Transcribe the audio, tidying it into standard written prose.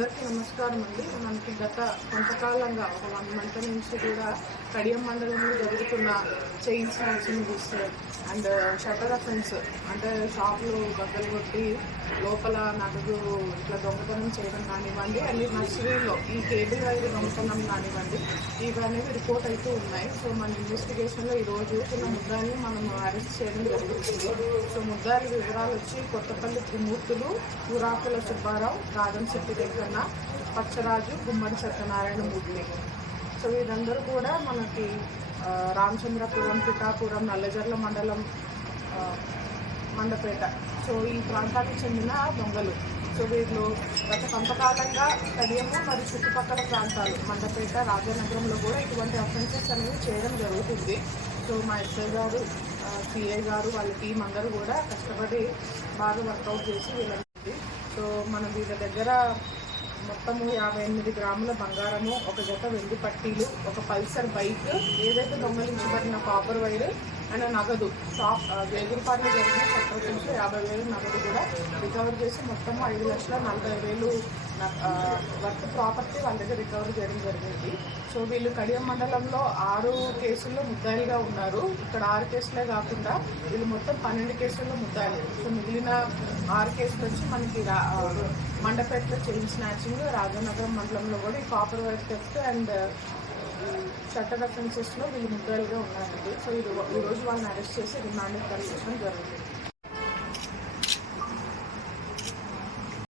అందరికీ నమస్కారం అండి. మనకి గత కొంతకాలంగా ఒక 1 month నుంచి కూడా కడియం మండలంలో జరుగుతున్న chain snatching and shutter offence అంటే షాపులు బద్దలు కొట్టి లోపల నగదు ఇట్లా దొంగతనం చేయడం కానివ్వండి, అండ్ నర్సరీలో ఈ కేబుల్ వైర్ దొంగతనం కానివ్వండి, ఇవనేవి రిపోర్ట్ అవుతూ ఉన్నాయి. సో మన ఇన్వెస్టిగేషన్లో ఈరోజు చిన్న ముద్దాయిని మనం అరెస్ట్ చేయడం జరుగుతుంది. సో ముద్దాయిల వివరాలు వచ్చి కొత్తపల్లి త్రిమూర్తులు, ఊరాకుల సుబ్బారావు, రాజంశెట్టి వెంకన్న, పచ్చరాజు, గుమ్మడి సత్యనారాయణ మూర్తి. సో వీరందరూ కూడా మనకి రామచంద్రపురం, పిఠాపురం, నల్లజర్ల మండలం, మండపేట, సో ఈ ప్రాంతానికి చెందిన దొంగలు. సో వీళ్ళు గత కొంతకాలంగా కడియము మరియు చుట్టుపక్కల ప్రాంతాలు మండపేట, రాజానగరంలో కూడా ఇటువంటి అఫెన్సెస్ అనేవి చేయడం జరుగుతుంది. సో మా ఎస్ఐ గారు, సిఐ గారు, వాళ్ళ టీం అందరూ కూడా కష్టపడి బాగా వర్కౌట్ చేసి వీళ్ళకి. సో మనం వీళ్ళ దగ్గర మొత్తము 58 గ్రాముల బంగారము, ఒక జత వెండి పట్టీలు, ఒక పల్సర్ బైక్, ఏదైతే దొంగలించబడిన కాపర్ వైర్ అండ్ నగదు షాప్ వేగురుపాడులో జరిగిన చక్రం నుంచి 50,000 నగదు కూడా రికవర్ చేసి మొత్తము 5,40,000 వర్త్ ప్రాపర్టీ వాళ్ళ దగ్గర రికవర్ చేయడం జరిగింది. సో వీళ్ళు కడియం మండలంలో 6 కేసుల్లో ముద్దాయిలుగా ఉన్నారు. ఇక్కడ 6 కేసులే కాకుండా వీళ్ళు మొత్తం 12 కేసుల్లో ముద్దాయిలు. సో మిగిలిన 6 కేసులు వచ్చి మనకి మండపేటలో చైన్ స్నాచింగ్, రాజానగరం మండలంలో కూడా ఈ copper wire theft and shutter అఫెన్సెస్లో వీళ్ళు ముద్దాయిలుగా ఉన్నారండి. సో ఈరోజు వాళ్ళని అరెస్ట్ చేసి రిమాండ్ తరలించడం జరుగుతుంది.